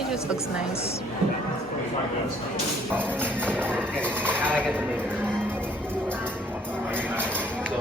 It just looks nice. I get the leader. So,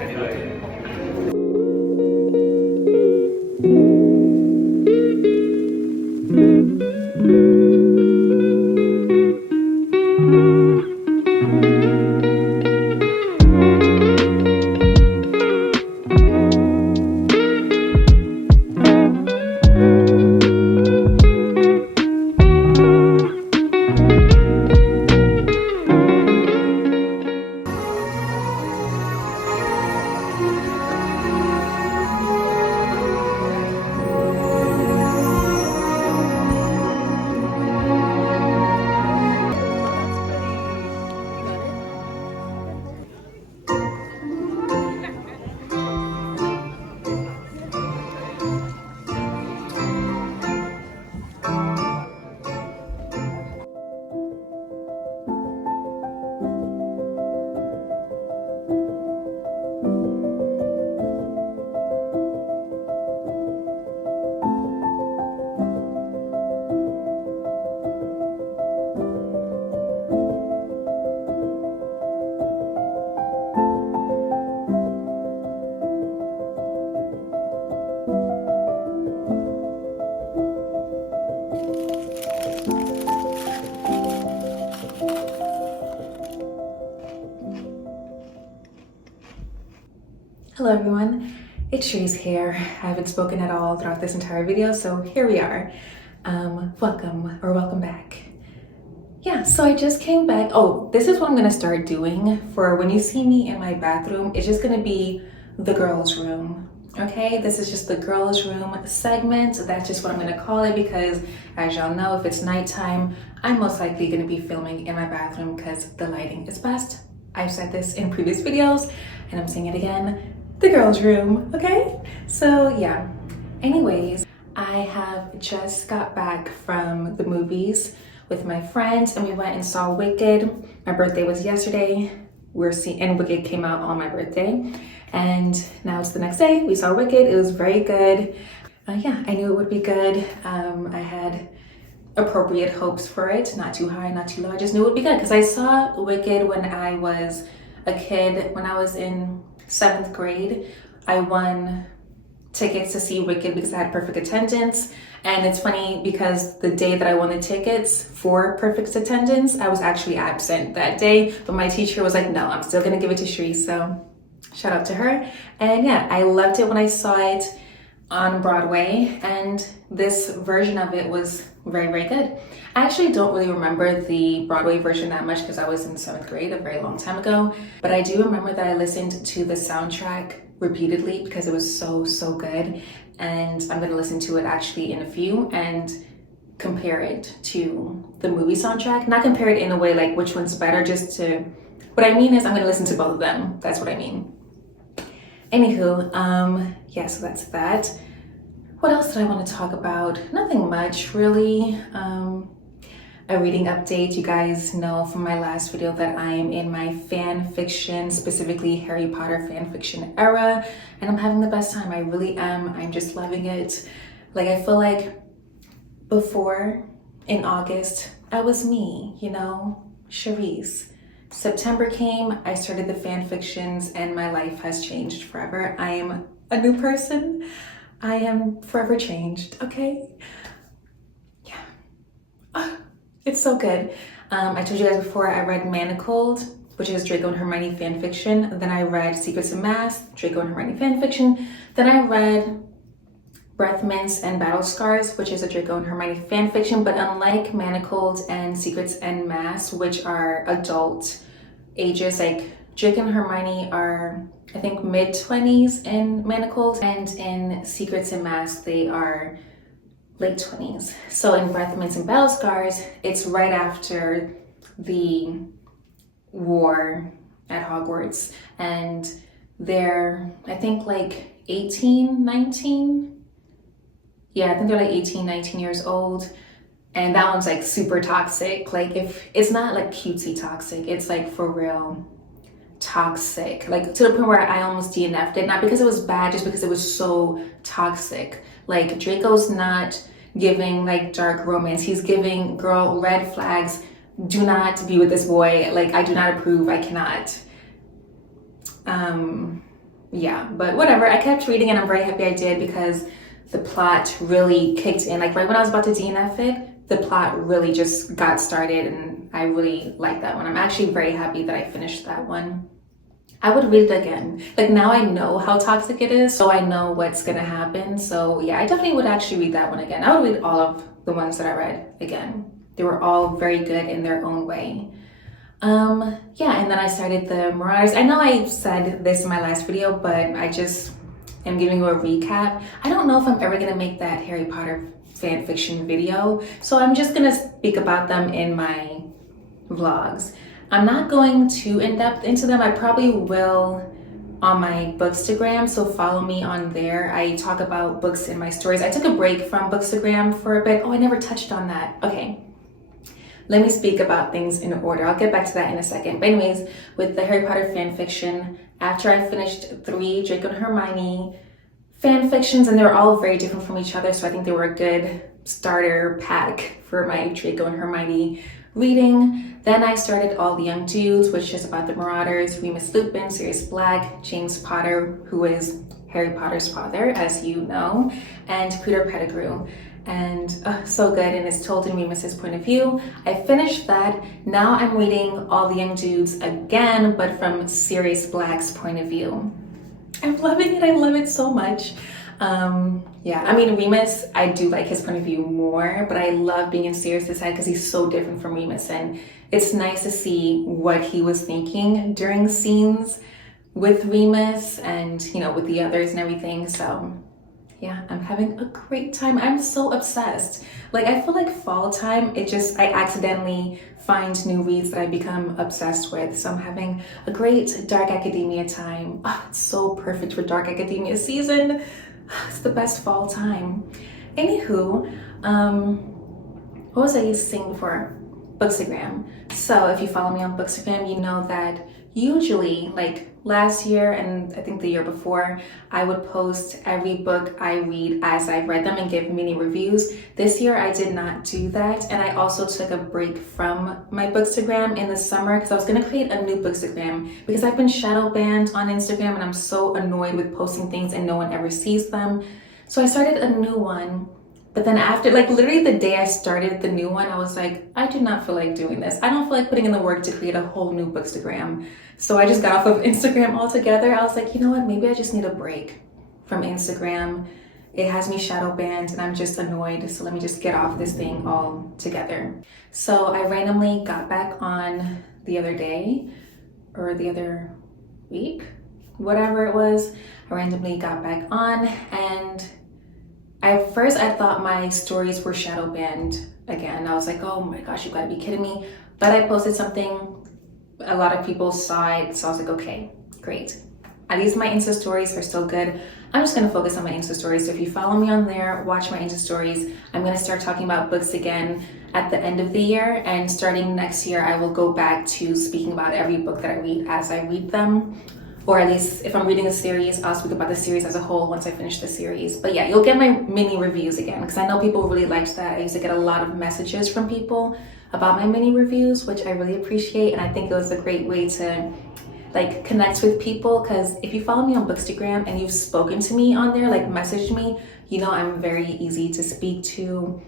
anyway. She's here. I haven't spoken at all throughout this entire video, so here we are. Welcome back. Yeah, so I just came back. Oh, this is what I'm gonna start doing for when you see me in my bathroom. It's just gonna be the girls' room. Okay, this is just the girls' room segment. That's just what I'm gonna call it because, as y'all know, if it's nighttime, I'm most likely gonna be filming in my bathroom because the lighting is best. I've said this in previous videos and I'm saying it again, the girls' room, okay? So yeah, anyways, I have just got back from the movies with my friends and we went and saw Wicked. My birthday was yesterday. And Wicked came out on my birthday. And now it's the next day. We saw Wicked. It was very good. Yeah, I knew it would be good. I had appropriate hopes for it. Not too high, not too low. I just knew it would be good because I saw Wicked when I was a kid. When I was in 7th grade, I won tickets to see Wicked because I had perfect attendance. And it's funny because the day that I won the tickets for perfect attendance, I was actually absent that day. But my teacher was like, no, I'm still gonna give it to Shree. So shout out to her. And yeah, I loved it when I saw it on Broadway. And this version of it was very, very good. I actually don't really remember the Broadway version that much because I was in 7th grade a very long time ago. But I do remember that I listened to the soundtrack repeatedly because it was so, so good. And I'm gonna listen to it actually in a few and compare it to the movie soundtrack. Not compare it in a way like which one's better, just to, what I mean is I'm gonna listen to both of them. That's what I mean. Anywho, yeah, so that's that. What else did I want to talk about? Nothing much, really. A reading update. You guys know from my last video that I am in my fan fiction, specifically Harry Potter fan fiction era, and I'm having the best time. I really am. I'm just loving it. Like, I feel like before, in August, I was me, you know, Charisse. September came, I started the fan fictions, and my life has changed forever. I am a new person. I am forever changed, okay? Yeah. It's so good. I told you guys before, I read Manacled, which is Draco and Hermione fan fiction. Then I read Secrets and Mask, Draco and Hermione fan fiction. Then I read Breath Mints and Battle Scars, which is a Draco and Hermione fan fiction. But unlike Manacled and Secrets and Mask, which are adult ages, like Draco and Hermione are, I think, mid-20s in Manacled, and in Secrets and Mask, they are late 20s. So in Breath Mints and Battle Scars, it's right after the war at Hogwarts. And they're, I think, like 18, 19? Yeah, I think they're like 18, 19 years old. And that one's like super toxic. Like, if it's not like cutesy toxic, it's like for real toxic. Like to the point where I almost DNF'd it. Not because it was bad, just because it was so toxic. Like, Draco's not giving like dark romance. He's giving girl red flags. Do not be with this boy. Like, I do not approve. I cannot. Yeah, but whatever. I kept reading and I'm very happy I did because the plot really kicked in. Like, right when I was about to DNF it, the plot really just got started and I really liked that one. I'm actually very happy that I finished that one. I would read it again. Like, now I know how toxic it is, so I know what's gonna happen. So yeah, I definitely would actually read that one again. I would read all of the ones that I read again. They were all very good in their own way. Yeah, and then I started the Marauders. I know I said this in my last video, but I just am giving you a recap. I don't know if I'm ever gonna make that Harry Potter fan fiction video, so I'm just gonna speak about them in my vlogs. I'm not going too in-depth into them. I probably will on my Bookstagram, so follow me on there. I talk about books in my stories. I took a break from Bookstagram for a bit. Oh, I never touched on that. Okay, let me speak about things in order. I'll get back to that in a second. But anyways, with the Harry Potter fan fiction, after I finished 3 Draco and Hermione fan fictions, and they were all very different from each other, so I think they were a good starter pack for my Draco and Hermione reading. Then I started All the Young Dudes, which is about the Marauders, Remus Lupin, Sirius Black, James Potter, who is Harry Potter's father, as you know, and Peter Pettigrew. And so good, and it's told in Remus's point of view. I finished that. Now I'm reading All the Young Dudes again, but from Sirius Black's point of view. I'm loving it. I love it so much. Yeah, I mean, Remus, I do like his point of view more, but I love being in Sirius's side because he's so different from Remus. And it's nice to see what he was thinking during scenes with Remus and, with the others and everything. So yeah, I'm having a great time. I'm so obsessed. Like, I feel like fall time, I accidentally find new reads that I become obsessed with. So I'm having a great dark academia time. Oh, it's so perfect for dark academia season. It's the best fall time. Anywho, what was I used to saying before? Bookstagram. So if you follow me on Bookstagram, you know that usually, like last year and I think the year before, I would post every book I read as I read them and give mini reviews. This year I did not do that, and I also took a break from my Bookstagram in the summer because I was going to create a new Bookstagram because I've been shadow banned on Instagram and I'm so annoyed with posting things and no one ever sees them. So I started a new one. But then after, like literally the day I started the new one, I was like, I do not feel like doing this. I don't feel like putting in the work to create a whole new Bookstagram. So I just got off of Instagram altogether. I was like, you know what? Maybe I just need a break from Instagram. It has me shadow banned and I'm just annoyed. So let me just get off this thing altogether. So I randomly got back on the other day or the other week, whatever it was. I randomly got back on, and at first I thought my stories were shadow banned again. I was like, oh my gosh, you gotta be kidding me. But I posted something, a lot of people saw it, so I was like, okay, great. At least my Insta stories are still good. I'm just gonna focus on my Insta stories. So if you follow me on there, watch my Insta stories. I'm gonna start talking about books again at the end of the year, and starting next year, I will go back to speaking about every book that I read as I read them. Or at least if I'm reading a series, I'll speak about the series as a whole once I finish the series. But yeah, you'll get my mini reviews again because I know people really liked that. I used to get a lot of messages from people about my mini reviews, which I really appreciate. And I think it was a great way to like connect with people, because if you follow me on Bookstagram and you've spoken to me on there, like messaged me, I'm very easy to speak to.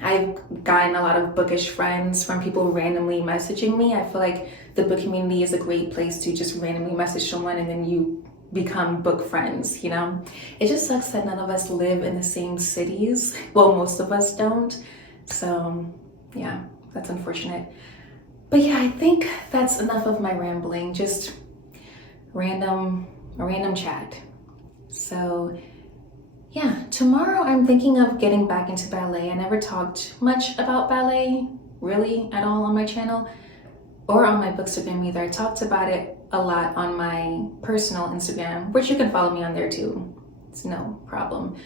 I've gotten a lot of bookish friends from people randomly messaging me. I feel like the book community is a great place to just randomly message someone and then you become book friends, It just sucks that none of us live in the same cities. Well, most of us don't. So yeah, that's unfortunate. But yeah, I think that's enough of my rambling, just a random chat. So yeah, tomorrow I'm thinking of getting back into ballet. I never talked much about ballet, really, at all on my channel or on my Bookstagram either. I talked about it a lot on my personal Instagram, which you can follow me on there too. It's no problem.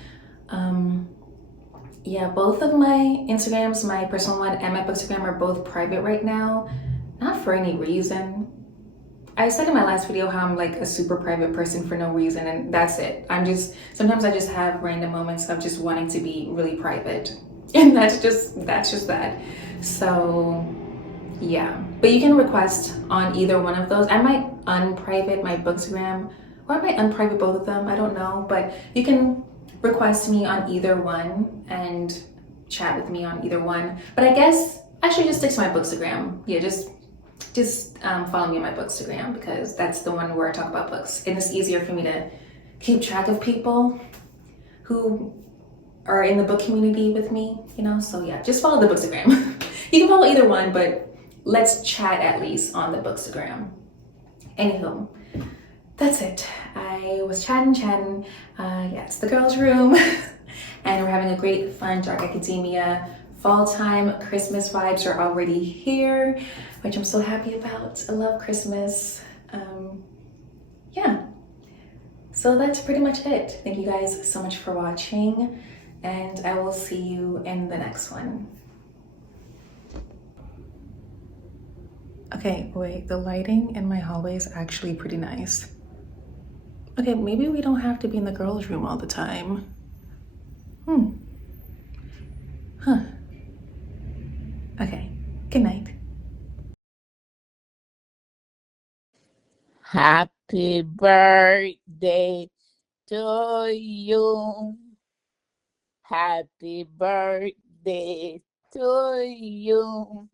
Yeah, both of my Instagrams, my personal one and my Bookstagram, are both private right now. Not for any reason. I said in my last video how I'm like a super private person for no reason, and that's it. Sometimes I just have random moments of just wanting to be really private. And that's just that. So yeah, but you can request on either one of those. I might unprivate my Bookstagram, or I might unprivate both of them. I don't know, but you can request me on either one and chat with me on either one. But I guess I should just stick to my Bookstagram. Yeah, just follow me on my Bookstagram because that's the one where I talk about books, and it's easier for me to keep track of people who are in the book community with me, So yeah, just follow the Bookstagram. You can follow either one, but let's chat at least on the Bookstagram. Anywho, that's it. I was chatting. Yeah, it's the girls' room, and we're having a great, fun, dark academia fall time. Christmas vibes are already here, which I'm so happy about. I love Christmas. Yeah, so that's pretty much it. Thank you guys so much for watching, and I will see you in the next one. Okay, wait, the lighting in my hallway is actually pretty nice. Okay, maybe we don't have to be in the girls' room all the time. Huh. Okay, good night. Happy birthday to you. Happy birthday to you.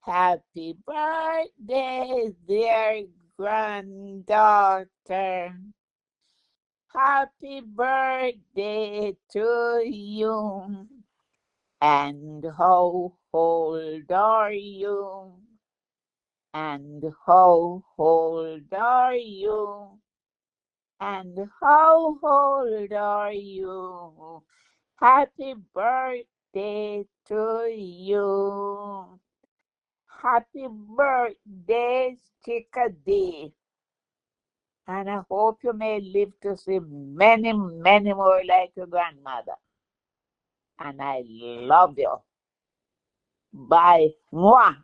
Happy birthday, dear granddaughter. Happy birthday to you. And how old are you? And how old are you? And how old are you? Happy birthday to you. Happy birthday, Chickadee. And I hope you may live to see many, many more like your grandmother. And I love you. Bye. Mwah.